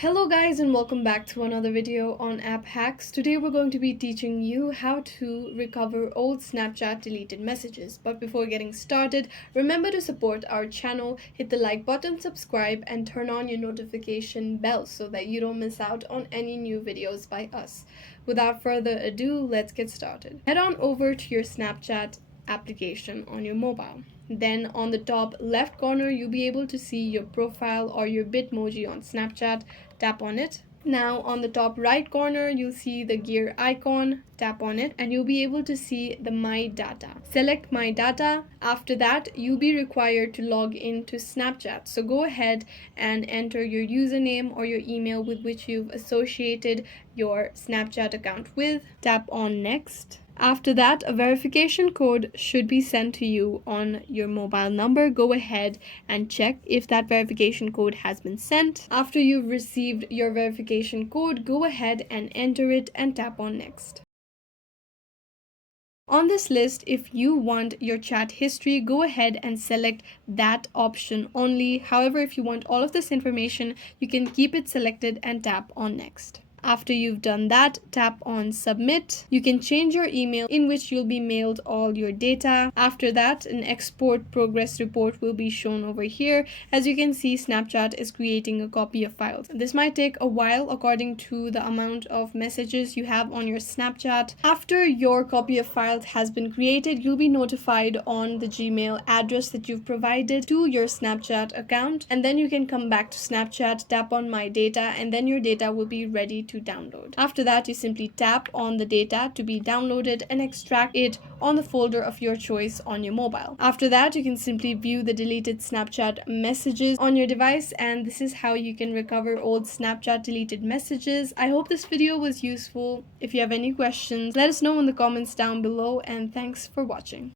Hello guys and welcome back to another video on app hacks. Today we're going to be teaching you how to recover old Snapchat deleted messages. But before getting started, remember to support our channel, hit the like button, subscribe and turn on your notification bell so that you don't miss out on any new videos by us. Without further ado, let's get started. Head on over to your Snapchat application on your mobile. Then on the top left corner, you'll be able to see your profile or your Bitmoji on Snapchat. Tap on it. Now on the top right corner, you'll see the gear icon. Tap on it and you'll be able to see the My Data. Select My Data. After that, you'll be required to log in to Snapchat. So go ahead and enter your username or your email with which you've associated your Snapchat account with. Tap on Next. After that, a verification code should be sent to you on your mobile number. Go ahead and check if that verification code has been sent. After you've received your verification code, go ahead and enter it and tap on Next. On this list, if you want your chat history, go ahead and select that option only. However, if you want all of this information, you can keep it selected and tap on Next. After you've done that, tap on Submit. You can change your email in which you'll be mailed all your data. After that, an export progress report will be shown over here. As you can see, Snapchat is creating a copy of files. This might take a while according to the amount of messages you have on your Snapchat. After your copy of files has been created, you'll be notified on the Gmail address that you've provided to your Snapchat account. And then you can come back to Snapchat, tap on My Data, and then your data will be ready to download. After that, you simply tap on the data to be downloaded and extract it on the folder of your choice on your mobile. After that, you can simply view the deleted Snapchat messages on your device, and this is how you can recover old Snapchat deleted messages. I hope this video was useful. If you have any questions, let us know in the comments down below, and thanks for watching.